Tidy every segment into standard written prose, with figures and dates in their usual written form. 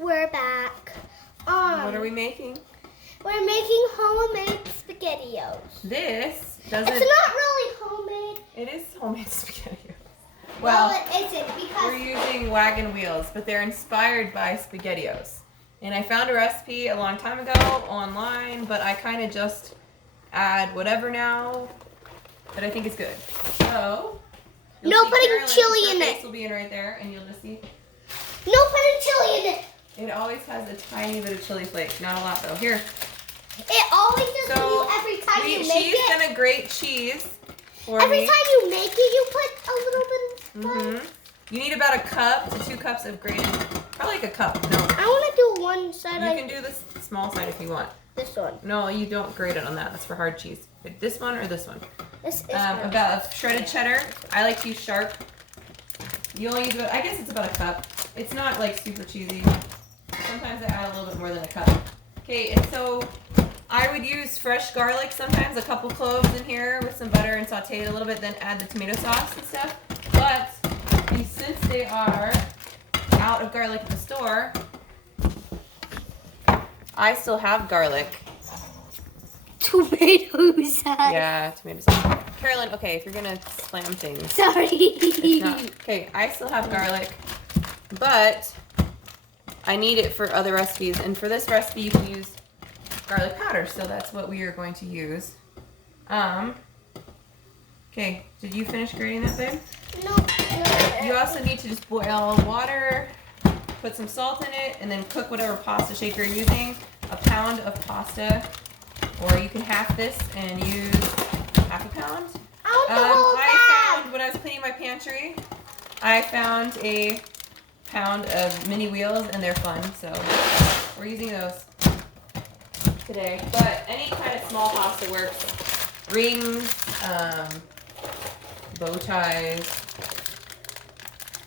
We're back. What are we making? We're making homemade spaghettios. This doesn't... It's not really homemade. It is homemade spaghettios. Well, it isn't because... We're using wagon wheels, but they're inspired by spaghettios. And I found a recipe a long time ago online, but I kind of just add whatever now that I think is good. So... No putting Carolyn, chili in her it. face will be in right there, and you'll just see. No putting chili in it. It always has a tiny bit of chili flakes. Not a lot, though. Here. It always does So, every time you make it. She's going to grate cheese for Every me. time you make it, you put a little bit of You need about 1 cup to 2 cups of grated, probably like 1 cup. No. I want to do one side. You can do this small side if you want. This one. No, you don't grate it on that. That's for hard cheese. This one or this one? This is about a shredded cheddar. I like to use sharp. You only use about, I guess it's about 1 cup. It's not like super cheesy. Sometimes I add a little bit more than 1 cup. Okay, and so I would use fresh garlic sometimes, a couple cloves in here with some butter and saute it a little bit, then add the tomato sauce and stuff. But since they are out of garlic at the store, I still have garlic. tomatoes. Yeah, tomato sauce. Carolyn, okay, if you're gonna slam things. Sorry. It's not. Okay, I still have garlic, but I need it for other recipes. And for this recipe, you can use garlic powder. So that's what we are going to use. Okay, did you finish grating that, babe? No. You also need to just boil water, put some salt in it, and then cook whatever pasta shape you're using. 1 pound of pasta, or you can half this and use half a pound. I found, when I was cleaning my pantry, I found a pound of mini wheels, and they're fun, so we're using those today. But any kind of small pasta works. Rings, bow ties.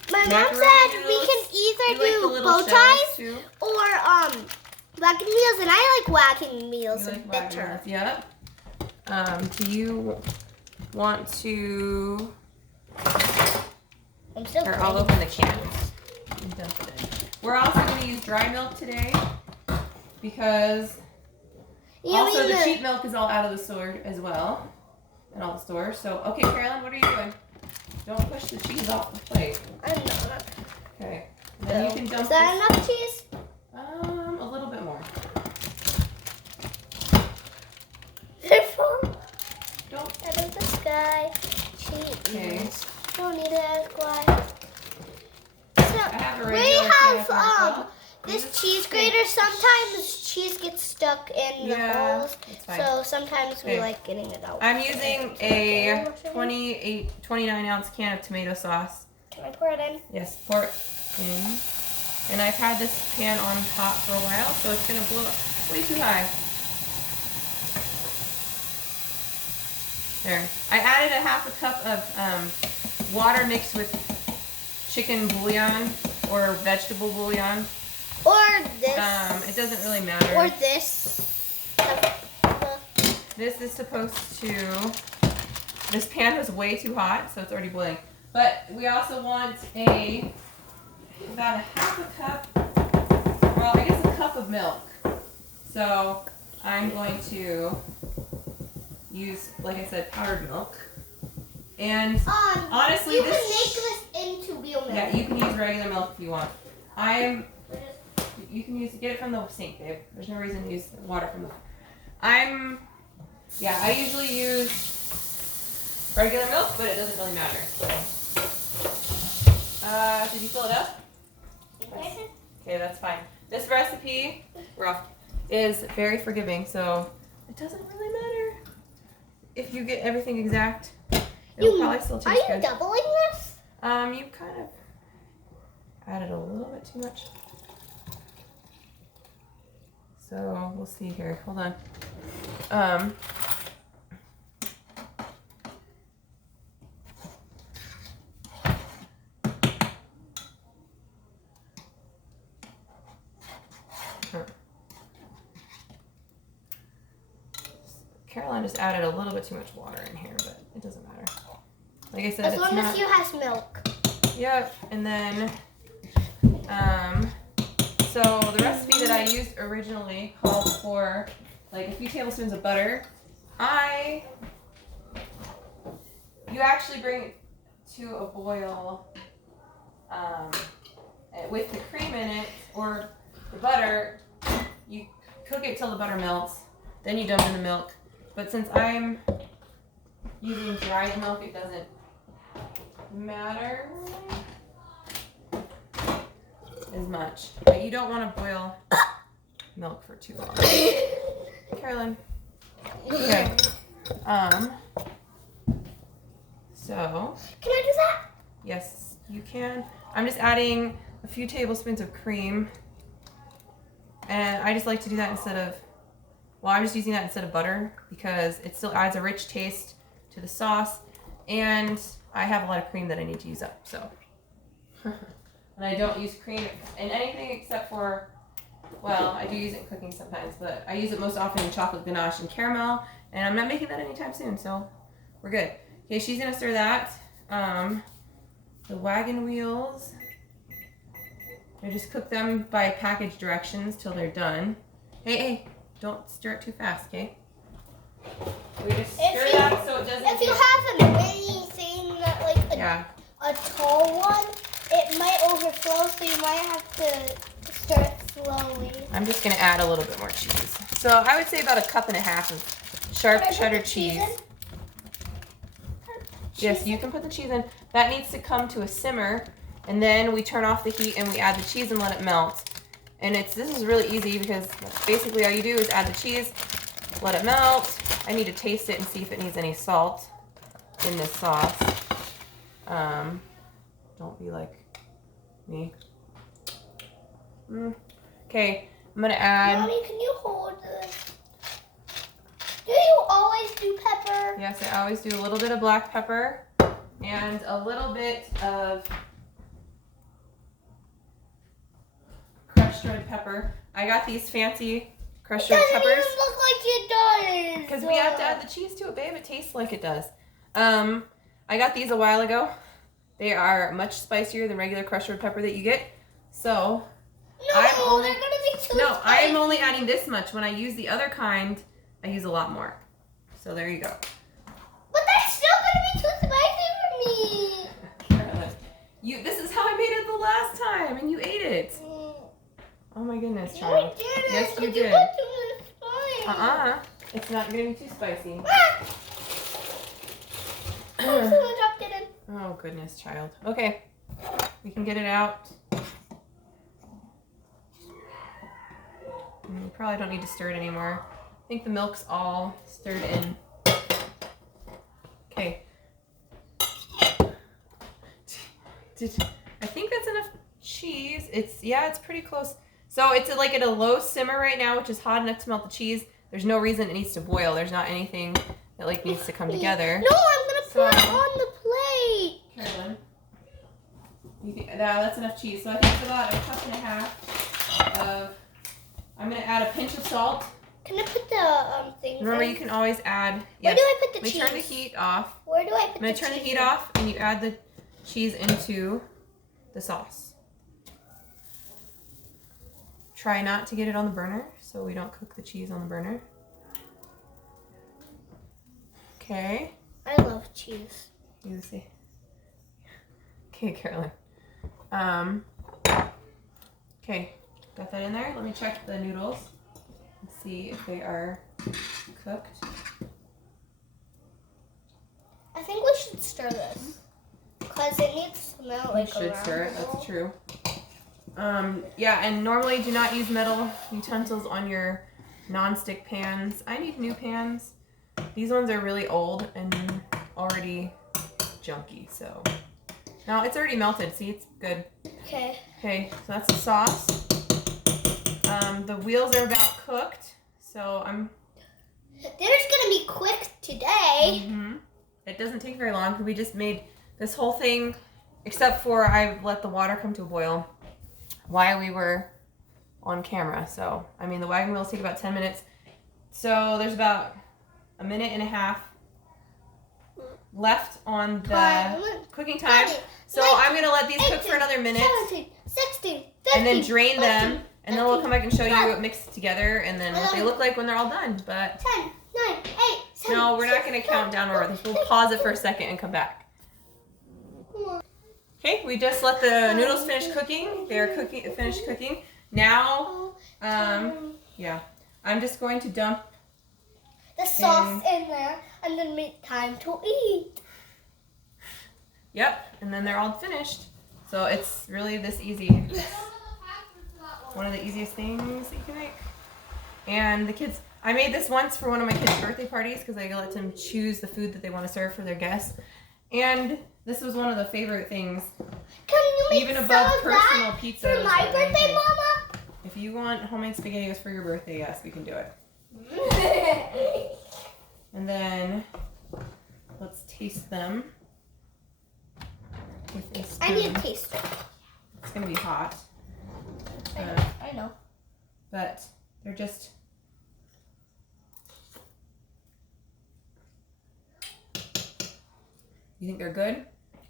My mom macaroni said we noodles. can either You like the do little bow shells, ties too? or wagon wheels, and I like wagon wheels You like better. Yep. Do you want to... I'm still Here, I'll open the cans. And dump it in. We're also going to use dry milk today because also the cheap milk is all out of the store as well, in all the stores. So, okay, Carolyn, what are you doing? Don't push the cheese off the plate. I'm not. Okay. Then you can dump Is that enough cheese? a little bit more. Don't. Out of the sky. Cheese. Okay. Don't need it, guys. I have a We regular have can this cheese grater. Sometimes cheese gets stuck in the holes, that's fine. so sometimes we like getting it out. I'm using a 29 ounce can of tomato sauce. Can I pour it in? Yes, pour it in. And I've had this pan on top for a while, so it's gonna blow up way too high. There. I added a 1/2 cup of water mixed with chicken bouillon or vegetable bouillon. Or this. It doesn't really matter. Or this. This is supposed to... This pan was way too hot, so it's already boiling. But we also want about a 1/2 cup, well, I guess 1 cup of milk. So I'm going to use, like I said, powdered milk. And honestly, you can make this into real milk. Yeah, you can use regular milk if you want. You can get it from the sink, babe. There's no reason to use water from the... I usually use regular milk, but it doesn't really matter. So. Did you fill it up? Okay, that's fine. This recipe, is very forgiving, so it doesn't really matter if you get everything exact. It'll probably still taste good. Are you doubling this? You kind of added a little bit too much. So we'll see here. Hold on. Caroline just added a little bit too much water in here, but it doesn't matter. Like I said, as long as you has milk. Yep, and then So the recipe that I used originally called for like a few tablespoons of butter. You actually bring it to a boil with the cream in it or the butter. You cook it till the butter melts, then you dump in the milk. But since I'm using dried milk, it doesn't matter as much. But you don't want to boil milk for too long. Carolyn. Okay. So. Can I do that? Yes, you can. I'm just adding a few tablespoons of cream. And I just like to do that instead of, well, I'm just using that instead of butter because it still adds a rich taste to the sauce. And I have a lot of cream that I need to use up, so. And I don't use cream in anything except for, well, I do use it in cooking sometimes, but I use it most often in chocolate ganache and caramel, and I'm not making that anytime soon, so we're good. Okay, she's gonna stir that. The wagon wheels, I just cook them by package directions till they're done. Hey, don't stir it too fast, okay? We just stir that so it doesn't. If you have a mini thing that a tall one, it might overflow, so you might have to stir it slowly. I'm just gonna add a little bit more cheese. So I would say about 1.5 cups of sharp cheddar cheese. Yes, you can put the cheese in. That needs to come to a simmer, and then we turn off the heat and we add the cheese and let it melt. And this is really easy because basically all you do is add the cheese, let it melt. I need to taste it and see if it needs any salt in this sauce. Don't be like me. Okay, I'm gonna add. Mommy, can you hold this? Do you always do pepper? Yes, I always do a little bit of black pepper and a little bit of crushed red pepper. I got these fancy crushed red peppers. It doesn't even look like it does. Because we have to add the cheese to it, babe. It tastes like it does. I got these a while ago. They are much spicier than regular crushed red pepper that you get. So they're gonna be too spicy. I am only adding this much. When I use the other kind, I use a lot more. So there you go. But that's still gonna be too spicy for me. Carolyn, this is how I made it the last time, and you ate it. Oh my goodness, child. No, I didn't. Yes, you did. It's not gonna be too spicy. Oh goodness, child. Okay, we can get it out. You probably don't need to stir it anymore. I think the milk's all stirred in. Okay. I think that's enough cheese. It's pretty close. So it's like at a low simmer right now, which is hot enough to melt the cheese. There's no reason it needs to boil. There's not anything that needs to come together. No, I'm gonna put it on the plate. Carolyn, that's enough cheese. So I think it's about 1.5 cups of. I'm gonna add a pinch of salt. Can I put the thing? Remember, you can always add. Where do I put the cheese? We turn the heat off. Where do I put the cheese? I'm gonna turn the heat off, and you add the cheese into the sauce. Try not to get it on the burner, so we don't cook the cheese on the burner. Okay. I love cheese. You see. Okay, Carolyn. Okay, got that in there. Let me check the noodles and see if they are cooked. I think we should stir this because it needs to melt like You should stir it. That's true. Yeah, and normally do not use metal utensils on your non-stick pans. I need new pans. These ones are really old and already junky, so. Now it's already melted. See, it's good. Okay. Okay, so that's the sauce. The wheels are about cooked, so They're just gonna be quick today. It doesn't take very long because we just made this whole thing, except for I let the water come to a boil while we were on camera. So, I mean, the wagon wheels take about 10 minutes. So there's about 1.5 minutes left on the cooking time. So I'm going to let these cook for another minute. 17, 16, 17, and then drain them And then we'll come back and show you it mixed together and then what they look like when they're all done. But 10, 9, 8, 7. no, we're not going to count down or we'll pause it for a second and come back. Okay, we just let the noodles finish cooking. They're finished cooking. Now, yeah, I'm just going to dump the sauce in there and then make time to eat. Yep, and then they're all finished. So it's really this easy. It's one of the easiest things that you can make. And the kids, I made this once for one of my kids' birthday parties because I let them choose the food that they want to serve for their guests. And this was one of the favorite things. Can you make even above some personal of that pizzas for my or birthday, anything. Mama? If you want homemade spaghettios for your birthday, yes, we can do it. And then let's taste them with a spoon. I need a taster. It's gonna be hot. I know. But they're just You think they're good?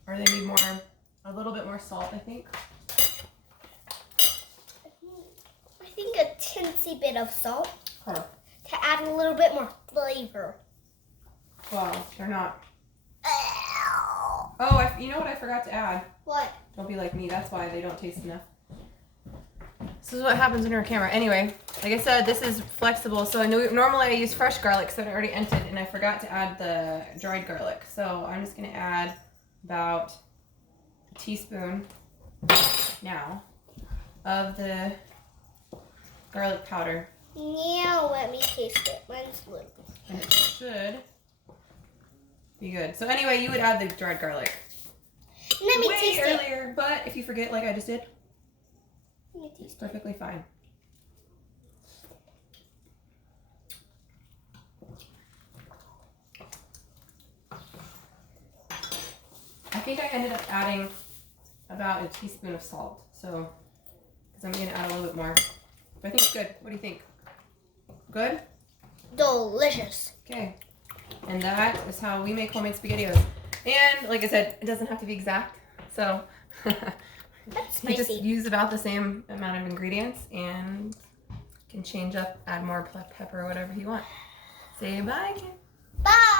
Or they need a little bit more salt, I think? I think a teensy bit of salt Huh. to add a little bit more flavor. Wow, they're not. Oh, you know what I forgot to add? What? Don't be like me, that's why they don't taste enough. This is what happens in our camera. Anyway, like I said, this is flexible. So normally I use fresh garlic, so I already entered, and I forgot to add the dried garlic. So I'm just gonna add about a teaspoon now of the garlic powder. Now let me taste it. Mine's little. And it should be good. So anyway, you would add the dried garlic Let me way taste earlier, but if you forget like I just did, Let me it's taste perfectly fine. I think I ended up adding about a teaspoon of salt, so because I'm going to add a little bit more. But I think it's good. What do you think? Good? Delicious. Okay. And that is how we make homemade spaghettios. And like I said, it doesn't have to be exact, so That's you just spicy. use about the same amount of ingredients and can change up, add more pepper or whatever you want. Say bye, Kim. Bye.